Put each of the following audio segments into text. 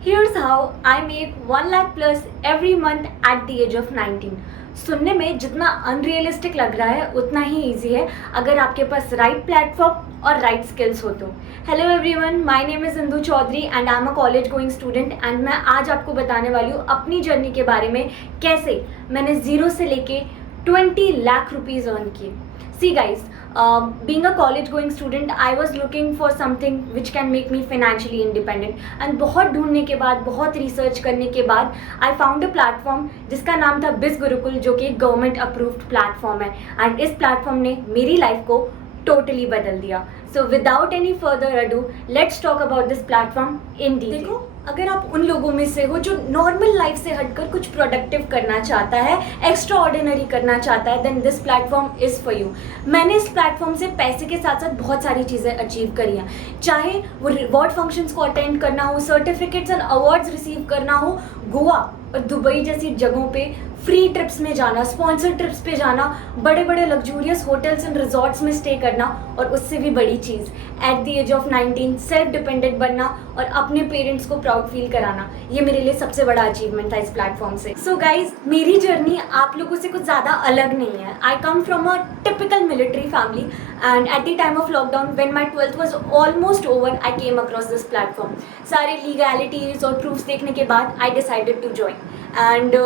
Here's how I make 1 lakh plus every month at the age of 19. सुनने में जितना unrealistic लग रहा है उतना ही ईजी है अगर आपके पास राइट प्लेटफॉर्म और राइट स्किल्स हो तो। Hello everyone, my name is Indu Chaudhary and I am a college going student and मैं आज आपको बताने वाली हूँ अपनी जर्नी के बारे में, कैसे मैंने ज़ीरो से लेके 20 लाख रुपीज़ अर्न किए। See guys, being a college going student, I was looking for something which can make me financially independent and बहुत ढूंढने के बाद, बहुत रिसर्च करने के बाद I found a platform जिसका नाम था बिज गुरुकुल, जो कि गवर्नमेंट अप्रूव्ड प्लेटफॉर्म है एंड इस प्लेटफॉर्म ने मेरी लाइफ को टोटली बदल दिया। So without any further ado, let's talk about this platform in detail. देखो, अगर आप उन लोगों में से हो जो नॉर्मल लाइफ से हटकर कुछ प्रोडक्टिव करना चाहता है, एक्स्ट्रा ऑर्डिनरी करना चाहता है, then this platform is for you. मैंने इस प्लेटफॉर्म से पैसे के साथ साथ बहुत सारी चीज़ें अचीव करी हैं, चाहे वो रिवॉर्ड फंक्शंस को अटेंड करना हो, सर्टिफिकेट्स एंड अवार्ड्स रिसीव करना हो, गोवा और दुबई जैसी जगहों पे फ्री ट्रिप्स में जाना, स्पॉन्सर ट्रिप्स पे जाना, बड़े बड़े लग्जूरियस होटल्स एंड रिजॉर्ट्स में स्टे करना, और उससे भी बड़ी चीज़ at the age of 19 self dependent बनना और अपने पेरेंट्स को प्राउड फील कराना। ये मेरे लिए सबसे बड़ा अचीवमेंट था इस प्लेटफॉर्म से। सो गाइज, मेरी जर्नी आप लोगों से कुछ ज़्यादा अलग नहीं है। I come from a typical military family and at the time of lockdown when my 12th was almost over, I came across this platform. सारे लीगैलिटीज और प्रूफ्स देखने के बाद I decided to join and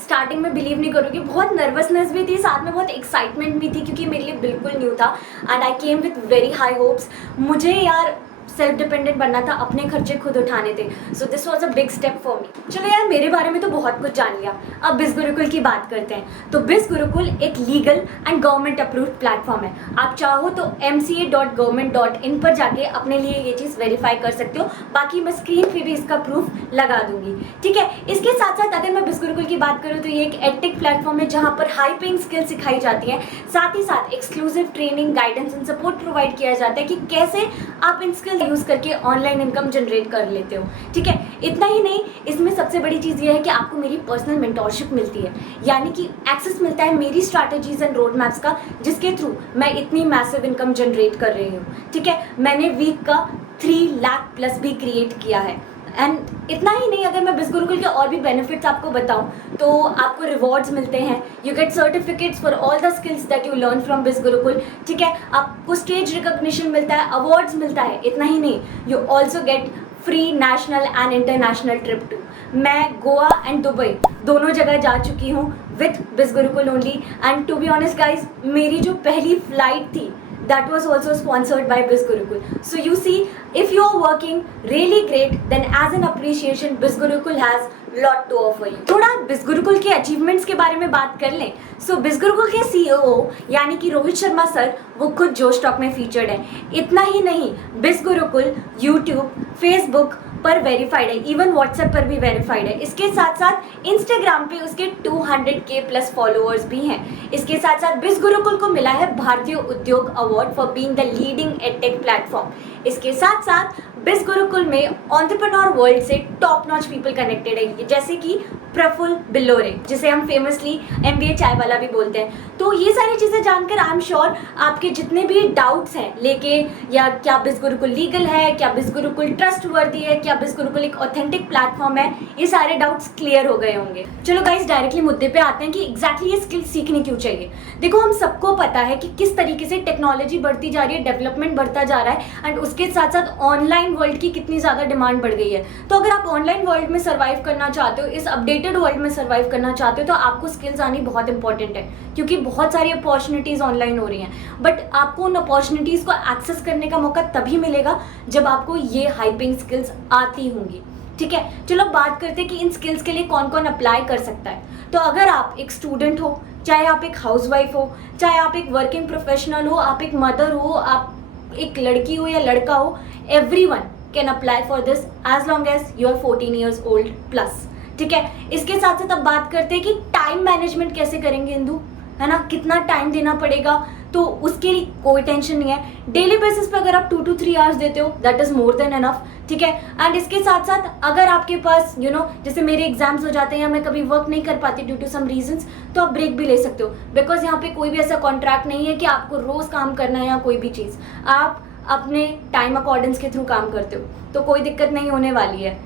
starting में believe नहीं करोगे, बहुत nervousness भी थी, साथ में बहुत एक्साइटमेंट भी थी क्योंकि मेरे लिए बिल्कुल न्यू था and I came with very high hopes. मुझे यार सेल्फ डिपेंडेंट बनना था, अपने खर्चे खुद उठाने थे। So this was a big step for me. चलो यार, मेरे बारे में तो बहुत कुछ जान लिया, अब बिज गुरुकुल की बात करते हैं। तो बिज गुरुकुल एक legal and government approved platform है। आप चाहो तो mca.government.in पर जाके अपने लिए ये चीज़ वेरीफाई कर सकते हो, बाकी मैं स्क्रीन पे भी इसका प्रूफ लगा दूंगी, ठीक है। इसके साथ साथ अगर मैं बिज गुरुकुल की बात करूँ तो ये एक एडटेक प्लेटफॉर्म है जहाँ पर हाई पेइंग स्किल सिखाई जाती है, साथ ही साथ exclusive training, guidance and support provide किया जाता है कि कैसे आप इन स्किल यूज़ करके ऑनलाइन इनकम जनरेट कर लेते हो, ठीक है। इतना ही नहीं, इसमें सबसे बड़ी चीज़ ये है कि आपको मेरी पर्सनल मेंटोरशिप मिलती है, यानी कि एक्सेस मिलता है मेरी स्ट्रैटेजीज एंड रोड मैप्स का, जिसके थ्रू मैं इतनी मैसिव इनकम जनरेट कर रही हूँ, ठीक है। मैंने वीक का 3 लाख प्लस भी क्रिएट किया है। एंड इतना ही नहीं, अगर मैं बिज गुरुकुल के और भी बेनिफिट्स आपको बताऊं तो आपको रिवॉर्ड्स मिलते हैं, you get certificates for all the skills that you learn from बिज गुरुकुल, ठीक है। आपको स्टेज रिकॉग्निशन मिलता है, अवार्ड्स मिलता है। इतना ही नहीं, you also get free national and international trip too. मैं गोवा एंड दुबई दोनों जगह जा चुकी हूँ with biz Gurukul only and to be honest guys, मेरी जो पहली फ्लाइट थी that was also sponsored by Biz Gurukul. So you see, if you are working really great, then as an appreciation, Biz Gurukul has lot to offer you. थोड़ा Biz Gurukul के achievements के बारे में बात कर लें। So Biz Gurukul के CEO यानी कि रोहित शर्मा सर, वो खुद जोश टॉक में फीचर्ड है। इतना ही नहीं, Biz Gurukul यूट्यूब, फेसबुक पर वेरीफाइड है, इवन व्हाट्सएप पर भी वेरीफाइड है। इसके साथ साथ इंस्टाग्राम पे उसके 200K प्लस फॉलोअर्स भी हैं। इसके साथ साथ बिज गुरुकुल को मिला है भारतीय उद्योग award for being the leading edtech platform. इसके साथ साथ बिज गुरुकुल में एंटरप्रेन्योर वर्ल्ड से टॉप नॉच पीपल कनेक्टेड है, जैसे कि प्रफुल्ल बिल्लोरे, जिसे हम फेमसली MBA चाय वाला भी बोलते हैं। तो ये सारी चीज़ें जानकर आई एम श्योर आपके जितने भी डाउट्स हैं लेके, या क्या बिज गुरुकुल लीगल है, क्या बिज गुरुकुल ट्रस्ट वर्दी है, क्या बिज गुरुकुल एक ऑथेंटिक प्लेटफॉर्म है, ये सारे डाउट्स क्लियर हो गए होंगे। चलो गाइस, डायरेक्टली मुद्दे पे आते हैं कि एग्जैक्टली ये स्किल सीखनी क्यों चाहिए। देखो, हम सबको पता है कि किस तरीके से टेक्नोलॉजी बढ़ती जा रही है, डेवलपमेंट बढ़ता जा रहा है एंड उसके साथ साथ ऑनलाइन वर्ल्ड की कितनी ज़्यादा डिमांड बढ़ गई है। तो अगर आप ऑनलाइन वर्ल्ड में सर्वाइव करना चाहते हो, इस अपडेटेड वर्ल्ड में सर्वाइव करना चाहते हो, तो आपको स्किल्स आनी बहुत इंपॉर्टेंट है, क्योंकि बहुत सारी अपॉर्चुनिटीज़ ऑनलाइन हो रही हैं। बट आपको उन अपॉर्चुनिटीज़ को एक्सेस करने का मौका तभी मिलेगा जब आपको ये हाइपिंग स्किल्स आती होंगी, ठीक है। चलो बात करते हैं कि इन स्किल्स के लिए कौन कौन अप्लाई कर सकता है। तो अगर आप एक स्टूडेंट हो, चाहे आप एक हाउसवाइफ हो, चाहे आप एक वर्किंग प्रोफेशनल हो, आप एक मदर हो, आप एक लड़की हो या लड़का हो, everyone can apply for this as long as you are 14 years old plus, ठीक है। इसके साथ साथ अब बात करते हैं कि टाइम मैनेजमेंट कैसे करेंगे इंदु, है ना, कितना टाइम देना पड़ेगा। तो उसके लिए कोई टेंशन नहीं है। डेली बेसिस पे अगर आप 2 to 3 आवर्स देते हो, that is more than enough, ठीक है। एंड इसके साथ साथ अगर आपके पास जैसे मेरे एग्जाम्स हो जाते हैं या मैं कभी वर्क नहीं कर पाती ड्यू टू सम रीजंस, तो आप ब्रेक भी ले सकते हो, बिकॉज यहाँ पे कोई भी ऐसा कॉन्ट्रैक्ट नहीं है कि आपको रोज काम करना है या कोई भी चीज़। आप अपने टाइम अकॉर्डेंस के थ्रू काम करते हो, तो कोई दिक्कत नहीं होने वाली है।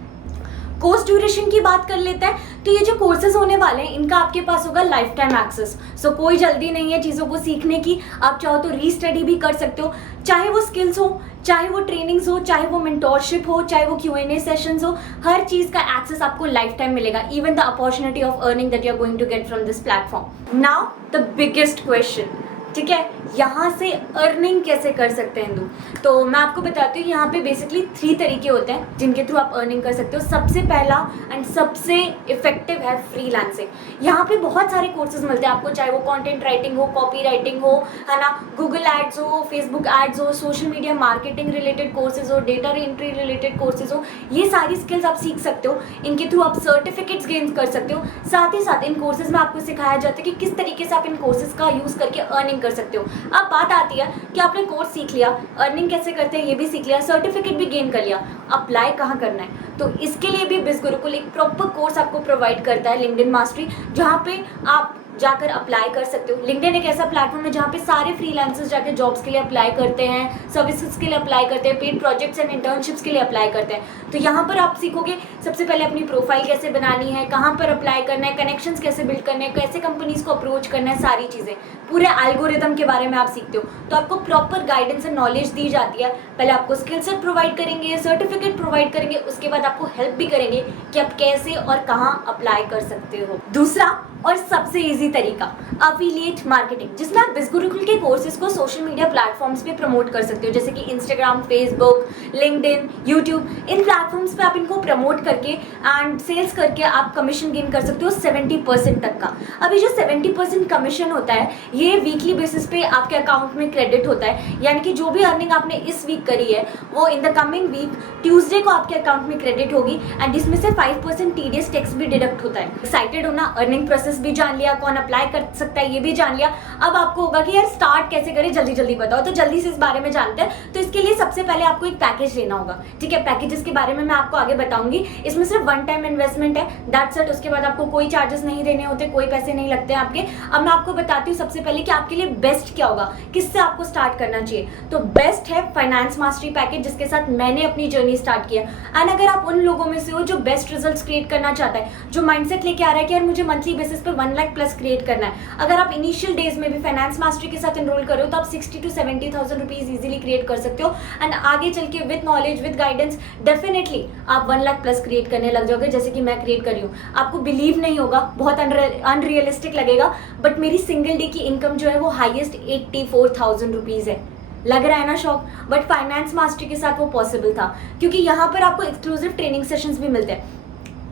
कोर्स ड्यूरेशन की बात कर लेते हैं तो ये जो कोर्सेज होने वाले हैं इनका आपके पास होगा लाइफ टाइम एक्सेस। सो कोई जल्दी नहीं है चीज़ों को सीखने की, आप चाहो तो रीस्टडी भी कर सकते हो, चाहे वो स्किल्स हो, चाहे वो ट्रेनिंग्स हो, चाहे वो मेंटोरशिप हो, चाहे वो Q&A सेशंस हो, हर चीज़ का एक्सेस आपको लाइफ टाइम मिलेगा, even the opportunity of earning that you are going to get from this platform. Now the biggest question, ठीक है, यहाँ से अर्निंग कैसे कर सकते हैं हिंदू? तो मैं आपको बताती हूँ, यहाँ पे बेसिकली 3 तरीके होते हैं जिनके थ्रू आप अर्निंग कर सकते हो। सबसे पहला एंड सबसे इफेक्टिव है फ्रीलांसिंग। यहाँ पे बहुत सारे कोर्सेज मिलते हैं आपको, चाहे वो कंटेंट राइटिंग हो, कॉपी राइटिंग हो, है ना, गूगल एड्स हो, फेसबुक एड्स हो, social media marketing related courses हो, डेटा एंट्री रिलेटेड कोर्सेज हो, ये सारी स्किल्स आप सीख सकते हो। इनके थ्रू आप सर्टिफिकेट्स गेन कर सकते हो। साथ ही साथ इन कोर्सेज में आपको सिखाया जाता है कि किस तरीके से आप इन कोर्सेज का यूज़ करके अर्निंग कर सकते हो। अब बात आती है कि आपने कोर्स सीख लिया, अर्निंग कैसे करते हैं ये भी सीख लिया, सर्टिफिकेट भी गेन कर लिया, अप्लाई कहाँ करना है? तो इसके लिए भी बिज गुरुकुल एक प्रॉपर कोर्स आपको प्रोवाइड करता है, लिंक्डइन मास्टरी, जहाँ पे आप जाकर अप्लाई कर सकते हो। लिंक्डइन एक ऐसा प्लेटफॉर्म है जहाँ पे सारे फ्रीलांसर्स जाकर जॉब्स के लिए अप्लाई करते हैं, सर्विसेज के लिए अप्लाई करते हैं, पेड प्रोजेक्ट्स एंड इंटर्नशिप्स के लिए अप्लाई करते हैं। तो यहाँ पर आप सीखोगे सबसे पहले अपनी प्रोफाइल कैसे बनानी है, कहाँ पर अप्लाई करना है, कनेक्शंस कैसे बिल्ड करने हैं, कैसे कंपनीज को अप्रोच करना है, सारी चीज़ें, पूरे एल्गोरिदम के बारे में आप सीखते हो। तो आपको प्रॉपर गाइडेंस एंड नॉलेज दी जाती है। पहले आपको स्किल सेट प्रोवाइड करेंगे, सर्टिफिकेट प्रोवाइड करेंगे, उसके बाद आपको हेल्प भी करेंगे कि आप कैसे और कहाँ अप्लाई कर सकते हो। दूसरा और सबसे इजी तरीका, अफिलिएट मार्केटिंग, जिसमें आप बिज गुरुकुल के कोर्सेज को सोशल मीडिया प्लेटफॉर्म्स पे प्रमोट कर सकते हो, जैसे कि इंस्टाग्राम, फेसबुक, लिंक्डइन, यूट्यूब। इन प्लेटफॉर्म्स पे आप इनको प्रमोट करके एंड सेल्स करके आप कमीशन गेन कर सकते हो 70% तक का। अभी जो 70% कमीशन होता है ये वीकली बेसिस पे आपके अकाउंट में क्रेडिट होता है, यानी कि जो भी अर्निंग आपने इस वीक करी है वो in the coming week Tuesday को आपके अकाउंट में क्रेडिट होगी एंड इसमें से 5% TDS टैक्स भी डिडक्ट होता है। एक्साइटेड हो ना? अर्निंग प्रोसेस भी जान लिया, कौन अप्लाई कर सकता है ये भी जान लिया। अब आपको होगा कि यार स्टार्ट कैसे करें, जल्दी जल्दी बताओ, तो जल्दी से इस बारे में जानते हैं। तो इसके लिए सबसे पहले आपको एक पैकेज लेना होगा, ठीक है। पैकेजेस के बारे में मैं आपको आगे बताऊंगी। इसमें सिर्फ 1 टाइम इन्वेस्टमेंट है, दैट्स इट। उसके बाद आपको कोई चार्जेस नहीं देने होते, कोई पैसे नहीं लगते हैं आपके। अब मैं आपको बताती हूँ सबसे पहले कि आपके लिए बेस्ट क्या होगा, किससे आपको स्टार्ट करना चाहिए। तो बेस्ट है फाइनेंस मास्टरी पैकेज, जिसके साथ मैंने अपनी जर्नी स्टार्ट किया। एंड अगर आप उन लोगों में से हो जो बेस्ट रिजल्ट्स क्रिएट करना चाहता है, जो माइंडसेट लेके आ रहा है कि यार मुझे मंथली बेसिस पे 1 लाख प्लस क्रिएट करना है, अगर आप इनिशियल डेज में भी फाइनेंस मास्टरी के साथ एनरोल करो तो आप 60 to 70,000 रुपीज इजीली क्रिएट कर सकते हो। एंड आगे चल के with knowledge, with guidance, definitely आप 1 लाख प्लस क्रिएट करने लग जाओगे, जैसे कि मैं क्रिएट कर रही हूँ। आपको बिलीव नहीं होगा, बहुत अनरियलिस्टिक लगेगा, बट मेरी सिंगल डे की इनकम जो है वो हाईएस्ट 84,000 रुपीज है। लग रहा है ना शौक? बट फाइनेंस मास्टरी के साथ वो पॉसिबल था, क्योंकि यहाँ पर आपको एक्सक्लूसिव ट्रेनिंग सेशंस भी मिलते हैं,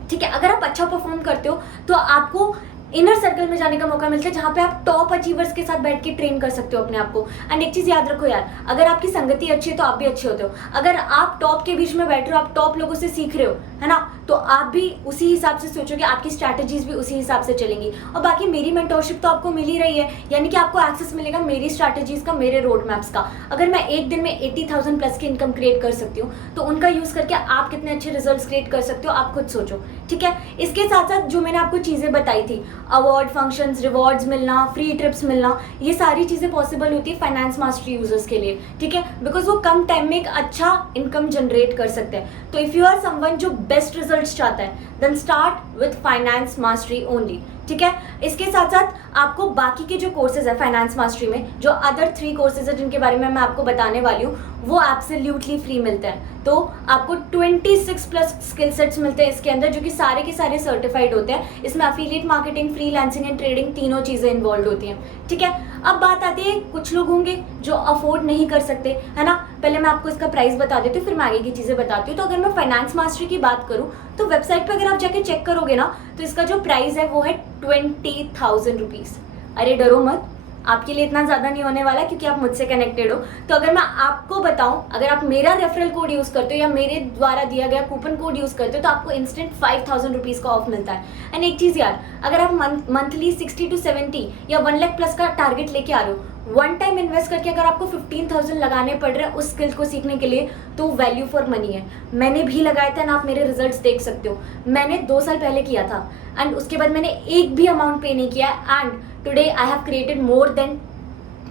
ठीक है। अगर आप अच्छा परफॉर्म करते हो तो आपको इनर सर्कल में जाने का मौका मिलता है, जहाँ पे आप टॉप अचीवर्स के साथ बैठ के ट्रेन कर सकते हो अपने आप को। एंड एक चीज़ याद रखो यार, अगर आपकी संगति अच्छी है तो आप भी अच्छे होते हो। अगर आप टॉप के बीच में बैठ रहे हो, आप टॉप लोगों से सीख रहे हो, है ना, तो आप भी उसी हिसाब से सोचोगे, आपकी स्ट्रैटेजीज भी उसी हिसाब से चलेंगी। और बाकी मेरी मेंटोरशिप तो आपको मिल ही रही है, यानी कि आपको एक्सेस मिलेगा मेरी स्ट्रैटेजीज का, मेरे रोड मैप्स का। अगर मैं एक दिन में 80,000 प्लस की इनकम क्रिएट कर सकती हूँ, तो उनका यूज़ करके आप कितने अच्छे रिजल्ट्स क्रिएट कर सकते हो, आप खुद सोचो, ठीक है। इसके साथ साथ जो मैंने आपको चीज़ें बताई थी, अवार्ड फंक्शन, रिवॉर्ड्स मिलना, फ्री ट्रिप्स मिलना, ये सारी चीज़ें पॉसिबल होती है फाइनेंस मास्टरी यूजर्स के लिए, ठीक है, बिकॉज वो कम टाइम में एक अच्छा इनकम जनरेट कर सकते हैं। तो इफ़ यू आर समवन जो बेस्ट रिजल्ट्स चाहता है, then start with finance mastery only, ठीक है। इसके साथ साथ आपको बाकी के जो कोर्सेज है फाइनेंस मास्टरी में, जो अदर 3 कोर्सेज है जिनके बारे में मैं आपको बताने वाली हूँ, वो एब्सोल्युटली फ्री मिलते हैं। तो आपको 26 प्लस स्किल सेट्स मिलते हैं इसके अंदर, जो कि सारे के सारे सर्टिफाइड होते हैं। इसमें affiliate marketing, freelancing and trading तीनों चीज़ें इन्वॉल्व होती हैं, ठीक है। अब बात आती है, कुछ लोग होंगे जो अफोर्ड नहीं कर सकते, है ना। पहले मैं आपको इसका प्राइस बता देती हूँ, फिर मैं आगे की चीज़ें बताती हूँ। तो अगर मैं फाइनेंस मास्टरी की बात करूँ तो वेबसाइट पर अगर आप जाके चेक करोगे ना, तो इसका जो प्राइस है वो है 20,000 रुपीज़। अरे डरो मत, आपके लिए इतना ज़्यादा नहीं होने वाला, क्योंकि आप मुझसे कनेक्टेड हो। तो अगर मैं आपको बताऊं, अगर आप मेरा रेफरल कोड यूज़ करते हो या मेरे द्वारा दिया गया कूपन कोड यूज़ करते हो, तो आपको इंस्टेंट 5,000 रुपीज़ का ऑफ मिलता है। एंड एक चीज़ यार, अगर आप मंथली 60 to 70 या 1 लाख प्लस का टारगेट लेके आ रहे हो, 1 टाइम इन्वेस्ट करके अगर आपको 15,000 लगाने पड़ रहे हैं उस स्किल को सीखने के लिए, तो वैल्यू फॉर मनी है। मैंने भी लगाया था ना, आप मेरे रिजल्ट्स देख सकते हो। मैंने 2 साल पहले किया था एंड उसके बाद मैंने एक भी अमाउंट पे नहीं किया, and today I have created more than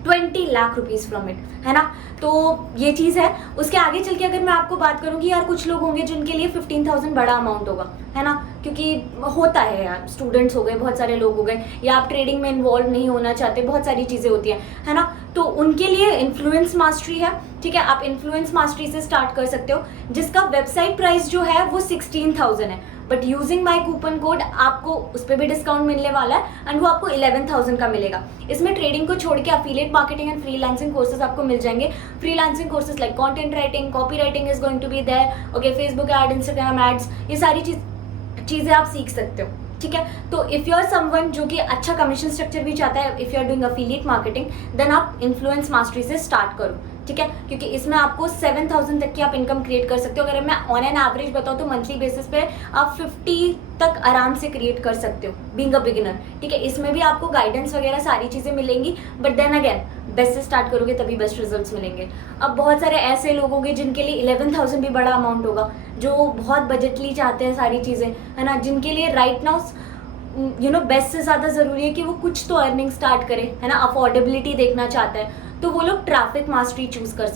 20 lakh rupees from it, है ना। तो ये चीज़ है। उसके आगे चल के अगर मैं आपको बात करूँ कि यार कुछ लोग होंगे जिनके लिए 15,000 बड़ा अमाउंट होगा, है ना, क्योंकि होता है यार, स्टूडेंट्स हो गए, बहुत सारे लोग हो गए, या आप ट्रेडिंग में इन्वॉल्व नहीं होना चाहते, बहुत सारी चीज़ें होती हैं, है ना। तो उनके लिए इन्फ्लुएंस मास्टरी है, ठीक है। आप इन्फ्लुएंस मास्टरी से स्टार्ट कर सकते हो, जिसका वेबसाइट प्राइस जो है वो 16,000 है, but using my coupon code आपको उस पर भी डिस्काउंट मिलने वाला है एंड वो आपको 11,000 का मिलेगा। इसमें ट्रेडिंग को छोड़ के affiliate marketing and freelancing courses आपको मिल जाएंगे। Freelancing courses like content writing, copy writing is going to be there, okay, Facebook ad, Instagram ads, ये सारी चीज़ें आप सीख सकते हो, ठीक है। तो इफ़ यू आर समवन जो कि अच्छा कमीशन स्ट्रक्चर भी चाहता है, if you are doing affiliate marketing, then आप इन्फ्लुएंस मास्टरी से स्टार्ट करो, ठीक है, क्योंकि इसमें आपको 7,000 तक की आप इनकम क्रिएट कर सकते हो। अगर मैं ऑन एन एवरेज बताऊँ तो मंथली बेसिस पे आप 50 तक आराम से क्रिएट कर सकते हो बीइंग अ बिगिनर, ठीक है। इसमें भी आपको गाइडेंस वगैरह सारी चीज़ें मिलेंगी, बट देन अगेन बेस्ट से स्टार्ट करोगे तभी बेस्ट रिजल्ट्स मिलेंगे। अब बहुत सारे ऐसे लोग होंगे जिनके लिए 11,000 भी बड़ा अमाउंट होगा, जो बहुत बजटली चाहते हैं सारी चीज़ें, है ना, जिनके लिए राइट नाउ बेस्ट से ज़्यादा ज़रूरी है कि वो कुछ तो अर्निंग स्टार्ट करे, है ना, अफोर्डेबिलिटी देखना चाहता है, तो वो लोग ट्रैफिक मास्टरी चूज कर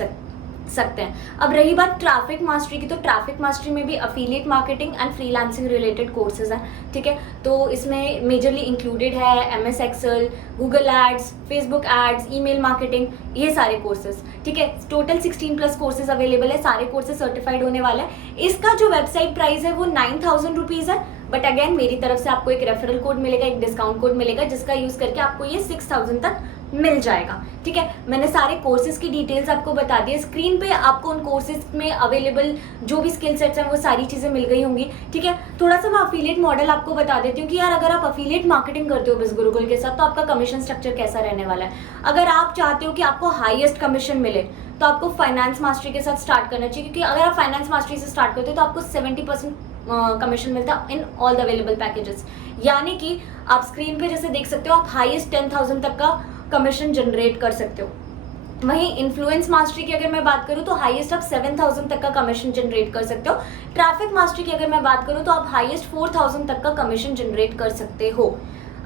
सकते हैं। अब रही बात ट्रैफिक मास्टरी की, तो ट्रैफिक मास्टरी में भी affiliate marketing and freelancing related courses हैं, ठीक है। तो इसमें मेजरली इंक्लूडेड है MS Excel, Google ads, Facebook ads, email marketing, ये सारे कोर्सेज, ठीक है। टोटल 16+ कोर्सेज अवेलेबल है, सारे कोर्सेज सर्टिफाइड होने वाले हैं। इसका जो वेबसाइट प्राइस है वो 9,000 रुपीज़ है, बट अगेन मेरी तरफ से आपको एक रेफरल कोड मिलेगा, एक डिस्काउंट कोड मिलेगा, जिसका यूज़ करके आपको ये 6,000 तक मिल जाएगा, ठीक है। मैंने सारे कोर्सेज की डिटेल्स आपको बता दी है, स्क्रीन पे आपको उन कोर्सेज में अवेलेबल जो भी स्किल सेट्स हैं वो सारी चीज़ें मिल गई होंगी, ठीक है। थोड़ा सा मैं अफिलिएट मॉडल आपको बता देती हूँ कि यार अगर आप अफिलिएट मार्केटिंग करते हो बिज़गुरुकुल के साथ तो आपका कमीशन स्ट्रक्चर कैसा रहने वाला है। अगर आप चाहते हो कि आपको हाईएस्ट कमीशन मिले तो आपको फाइनेंस मास्टरी के साथ स्टार्ट करना चाहिए, क्योंकि अगर आप फाइनेंस मास्टरी से स्टार्ट करते हो तो आपको 70% कमीशन मिलता है in all the available packages. यानी कि आप स्क्रीन पे जैसे देख सकते हो, आप हाईएस्ट 10,000 तक का कमीशन जनरेट कर सकते हो। वहीं इन्फ्लुएंस मास्टरी की अगर मैं बात करूं तो हाईएस्ट आप 7,000 तक का कमीशन जनरेट कर सकते हो। ट्रैफिक मास्टरी की अगर मैं बात करूं तो आप हाईएस्ट 4,000 तक का कमीशन जनरेट कर सकते हो।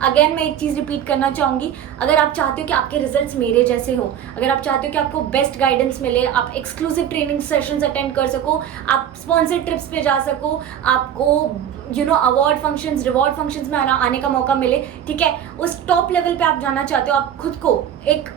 अगेन मैं एक चीज़ रिपीट करना चाहूँगी, अगर आप चाहते हो कि आपके रिजल्ट्स मेरे जैसे हों, अगर आप चाहते हो कि आपको बेस्ट गाइडेंस मिले, आप एक्सक्लूसिव ट्रेनिंग सेशंस अटेंड कर सको, आप स्पॉन्सर्ड ट्रिप्स पे जा सको, आपको अवार्ड फंक्शंस, रिवॉर्ड फंक्शंस में आने का मौका मिले, ठीक है, उस टॉप लेवल पे आप जाना चाहते हो, आप खुद को एक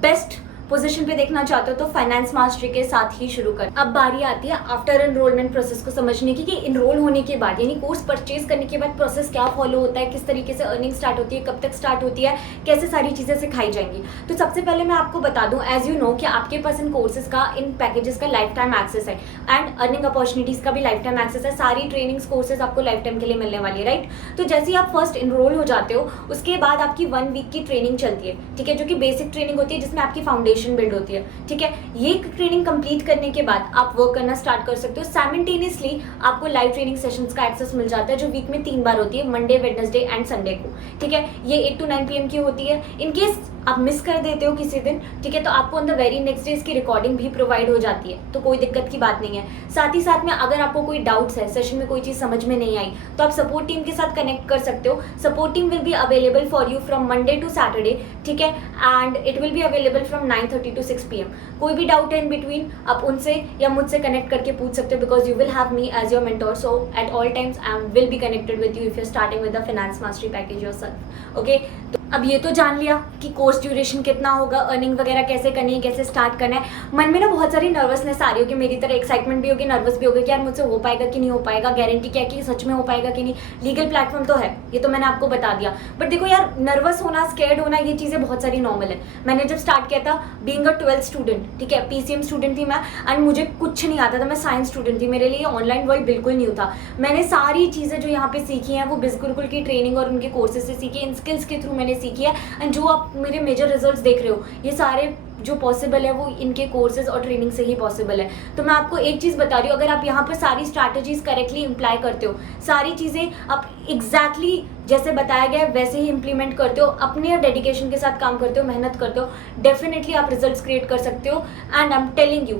बेस्ट पोजीशन पे देखना चाहते हो, तो फाइनेंस मास्टरी के साथ ही शुरू कर। अब बारी आती है आफ्टर एनरोलमेंट प्रोसेस को समझने की, कि इनरोल होने के बाद यानी कोर्स परचेज करने के बाद प्रोसेस क्या फॉलो होता है, किस तरीके से अर्निंग स्टार्ट होती है, कब तक स्टार्ट होती है, कैसे सारी चीज़ें सिखाई जाएंगी। तो सबसे पहले मैं आपको बता दूं, एज यू नो कि आपके पास इन कोर्सेज का, इन पैकेजेस का लाइफ टाइम एक्सेस है एंड अर्निंग अपॉर्चुनिटीज़ का भी लाइफ टाइम एक्सेस है। सारी ट्रेनिंग्स कोर्सेज आपको लाइफ टाइम के लिए मिलने वाली है, राइट। तो जैसे ही आप फर्स्ट इनरोल हो जाते हो उसके बाद आपकी 1 वीक की ट्रेनिंग चलती है, ठीक है, जो कि बेसिक ट्रेनिंग होती है जिसमें आपकी फाउंडेशन बिल्ड होती है, ठीक है। ये ट्रेनिंग कंप्लीट करने के बाद आप वर्क करना स्टार्ट कर सकते हो। साइमल्टेनियसली आपको लाइव ट्रेनिंग सेशंस का एक्सेस मिल जाता है, जो वीक में 3 बार होती है, मंडे, वेडनेसडे एंड संडे को, ठीक है। ये 8 to 9 PM की होती है। इनकेस आप मिस कर देते हो किसी दिन, ठीक है, तो आपको on the very next day इसकी रिकॉर्डिंग भी प्रोवाइड हो जाती है, तो कोई दिक्कत की बात नहीं है। साथ ही साथ में अगर आपको कोई डाउट्स है, सेशन में कोई चीज़ समझ में नहीं आई, तो आप सपोर्ट टीम के साथ कनेक्ट कर सकते हो। Support team will be available for you from Monday to Saturday, ठीक है, and it will be available from 9:30 to 6 PM। कोई भी डाउट है इन बिटवीन आप उनसे या मुझसे कनेक्ट करके पूछ सकते हो, because you will have me as your mentor, so at all times I will be connected with you if you starting with the finance mastery package yourself, okay. तो अब ये तो जान लिया कि कोर्स ड्यूरेशन कितना होगा, अर्निंग वगैरह कैसे करनी है, कैसे स्टार्ट करना है। मन में ना बहुत सारी नर्वसनेस आ रही होगी, मेरी तरह एक्साइटमेंट भी होगी, नर्वस भी होगी कि यार मुझसे हो पाएगा कि नहीं हो पाएगा, गारंटी क्या कि सच में हो पाएगा कि नहीं। लीगल प्लेटफॉर्म तो है, ये तो मैंने आपको बता दिया, बट देखो यार, नर्वस होना, स्कैर्ड होना, ये चीज़ें बहुत सारी नॉर्मल है। मैंने जब स्टार्ट किया था बीइंग अ 12th स्टूडेंट, ठीक है, PCM स्टूडेंट थी मैं, एंड मुझे कुछ नहीं आता था, मैं साइंस स्टूडेंट थी, मेरे लिए ऑनलाइन वर्ल्ड बिल्कुल न्यू था। मैंने सारी चीज़ें जो यहाँ पे सीखी हैं वो बिज़गुरुकुल की ट्रेनिंग और उनके कोर्सेज से सीखी, इन स्किल्स के थ्रू मैंने सीखी है, एंड जो आप मेरे मेजर रिजल्ट्स देख रहे हो, ये सारे जो पॉसिबल है वो इनके कोर्सेज और ट्रेनिंग से ही पॉसिबल है। तो मैं आपको एक चीज़ बता रही हूँ, अगर आप यहाँ पर सारी स्ट्रैटेजीज करेक्टली इम्प्लाई करते हो, सारी चीज़ें आप एग्जैक्टली जैसे बताया गया है वैसे ही इंप्लीमेंट करते हो, अपने डेडिकेशन के साथ काम करते हो, मेहनत करते हो, डेफिनेटली आप रिजल्ट्स क्रिएट कर सकते हो। And I am telling you,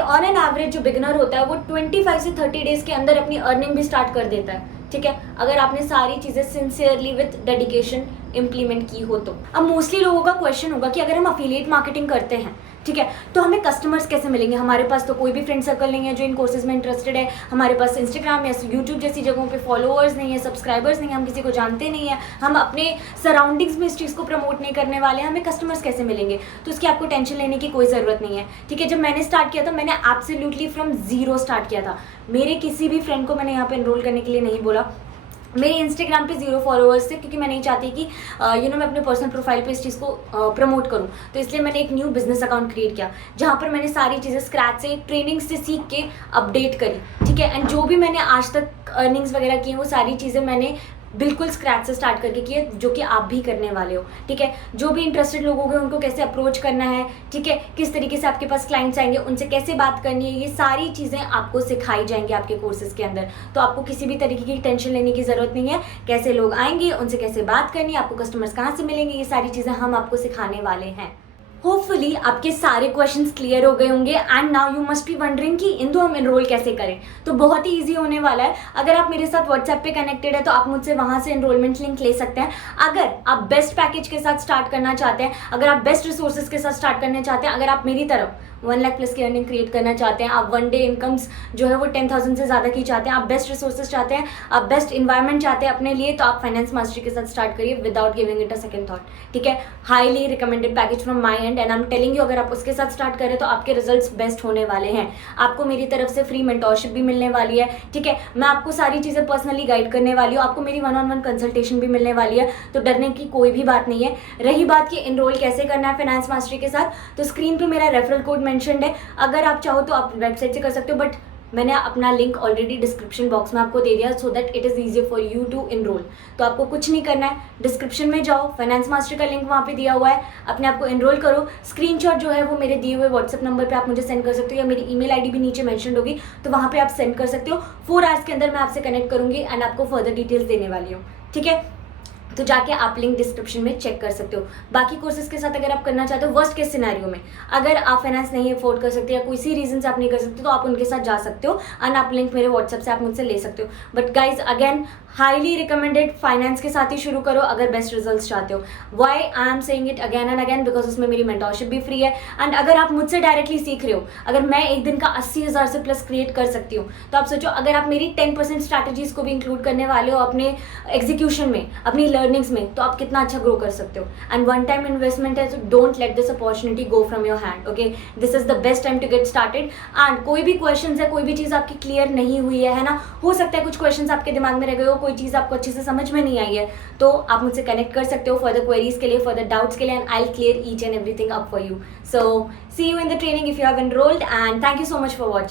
on an average जो बिगिनर होता है वो 25 से 30 डेज के अंदर अपनी अर्निंग भी स्टार्ट कर देता है, ठीक है, अगर आपने सारी चीज़ें सिंसियरली विथ डेडिकेशन इम्प्लीमेंट की हो तो। अब मोस्टली लोगों का क्वेश्चन होगा कि अगर हम अफिलिएट मार्केटिंग करते हैं, ठीक है, तो हमें कस्टमर्स कैसे मिलेंगे? हमारे पास तो कोई भी फ्रेंड सर्कल नहीं है जो इन कोर्सेज में इंटरेस्टेड है, हमारे पास इंस्टाग्राम या यूट्यूब जैसी जगहों पे फॉलोअर्स नहीं है, सब्सक्राइबर्स नहीं है, हम किसी को जानते नहीं है, हम अपने सराउंडिंग्स में इस चीज़ को प्रमोट नहीं करने वाले हैं, हमें कस्टमर्स कैसे मिलेंगे? तो इसकी आपको टेंशन लेने की कोई ज़रूरत नहीं है, ठीक है। जब मैंने स्टार्ट किया था, मैंने एब्सोल्युटली फ्रॉम जीरो स्टार्ट किया था। मेरे किसी भी फ्रेंड को मैंने यहाँ पे एनरोल करने के लिए नहीं बोला। मेरे इंस्टाग्राम पे 0 फॉलोअर्स थे, क्योंकि मैं नहीं चाहती कि मैं अपने पर्सनल प्रोफाइल पे इस चीज़ को प्रमोट करूं। तो इसलिए मैंने एक न्यू बिजनेस अकाउंट क्रिएट किया, जहां पर मैंने सारी चीज़ें स्क्रैच से, ट्रेनिंग से सीख के अपडेट करी, ठीक है। एंड जो भी मैंने आज तक अर्निंग्स वगैरह की हैं, वो सारी चीज़ें मैंने बिल्कुल स्क्रैच से स्टार्ट करके किए, जो कि आप भी करने वाले हो, ठीक है। जो भी इंटरेस्टेड लोग होंगे उनको कैसे अप्रोच करना है, ठीक है, किस तरीके से आपके पास क्लाइंट्स आएंगे, उनसे कैसे बात करनी है, ये सारी चीज़ें आपको सिखाई जाएंगी आपके कोर्सेज के अंदर। तो आपको किसी भी तरीके की टेंशन लेने की ज़रूरत नहीं है। कैसे लोग आएंगे, उनसे कैसे बात करनी है, आपको कस्टमर्स कहाँ से मिलेंगे, ये सारी चीज़ें हम आपको सिखाने वाले हैं। होपफुली आपके सारे क्वेश्चंस क्लियर हो गए होंगे and now you must be wondering कि इंदु हम एनरोल कैसे करें। तो बहुत ही इजी होने वाला है। अगर आप मेरे साथ व्हाट्सएप पे कनेक्टेड है तो आप मुझसे वहां से एनरोलमेंट लिंक ले सकते हैं। अगर आप बेस्ट पैकेज के साथ स्टार्ट करना चाहते हैं, अगर आप बेस्ट रिसोर्सेज के साथ स्टार्ट करना चाहते हैं, अगर आप मेरी तरफ 1 लाख प्लस की अर्निंग क्रिएट करना चाहते हैं, आप 1 डे इनकम्स जो है वो 10,000 से ज़्यादा की चाहते हैं, आप बेस्ट रिसोर्सेज चाहते हैं, आप बेस्ट इन्वायरमेंट चाहते हैं अपने लिए, तो आप फाइनेंस मास्टरी के साथ स्टार्ट करिए without giving it a second thought, ठीक है। Highly recommended package from my and and I am telling you, अगर आप उसके साथ स्टार्ट करें तो आपके रिजल्ट्स बेस्ट होने वाले हैं। आपको मेरी तरफ से फ्री मेंटोरशिप भी मिलने वाली है, ठीक है। मैं आपको सारी चीज़ें पर्सनली गाइड करने वाली हूँ, आपको मेरी 1-on-1 कंसल्टेशन भी मिलने वाली है, तो डरने की कोई भी बात नहीं है। रही बात कि एनरोल कैसे करना है फाइनेंस मास्टरी के साथ, तो स्क्रीन पे मेरा रेफरल कोड मेंशन्ड है। अगर आप चाहो तो आप वेबसाइट से कर सकते हो, बट मैंने अपना लिंक ऑलरेडी डिस्क्रिप्शन बॉक्स में आपको दे दिया, so that it is easy for you to enroll. तो आपको कुछ नहीं करना है, डिस्क्रिप्शन में जाओ, फाइनेंस मास्टरी का लिंक वहाँ पे दिया हुआ है, अपने आप को एनरोल करो। स्क्रीनशॉट जो है वो मेरे दिए हुए व्हाट्सएप नंबर पे आप मुझे सेंड कर सकते हो, या मेरी ईमेल आईडी भी नीचे मेंशन होगी, तो वहाँ पे आप सेंड कर सकते हो। 4 आवर्स के अंदर मैं आपसे कनेक्ट करूँगी एंड आपको फर्दर डिटेल्स देने वाली हूँ, ठीक है। तो जाके आप लिंक डिस्क्रिप्शन में चेक कर सकते हो। बाकी कोर्सेज के साथ अगर आप करना चाहते हो, वर्स्ट केस सिनेरियो में अगर आप फाइनेंस नहीं अफोर्ड कर सकते या कोई सी रीजन से आप नहीं कर सकते, तो आप उनके साथ जा सकते हो एंड आप लिंक मेरे व्हाट्सएप से आप मुझसे ले सकते हो। But guys again highly recommended, finance के साथ ही शुरू करो अगर बेस्ट रिजल्ट्स चाहते हो। Why I am saying it again and again, because उसमें मेरी मेंटोरशिप भी फ्री है। एंड अगर आप मुझसे डायरेक्टली सीख रहे हो, अगर मैं एक दिन का 80,000 से प्लस क्रिएट कर सकती हूँ, तो आप सोचो अगर आप मेरी 10% स्ट्रैटेजीज को भी इंक्लूड करने वाले हो अपने एग्जीक्यूशन में, अपनी लर्निंग्स में, तो आप कितना अच्छा ग्रो कर सकते हो। एंड 1 टाइम इन्वेस्टमेंट है, तो don't let this opportunity go from your hand, okay. This is the best time to get started. And कोई भी क्वेश्चन है, कोई भी चीज़ आपकी क्लियर नहीं हुई है ना, हो सकता है कुछ क्वेश्चन आपके दिमाग में रह गए हो, कोई चीज़ आपको अच्छे से समझ में नहीं आई है, तो आप मुझसे कनेक्ट कर सकते हो फर्दर क्वेरीज के लिए, फर्दर डाउट्स के लिए, and I will clear each and everything up for you. So see you in the training if you have enrolled, and thank you so much for watching.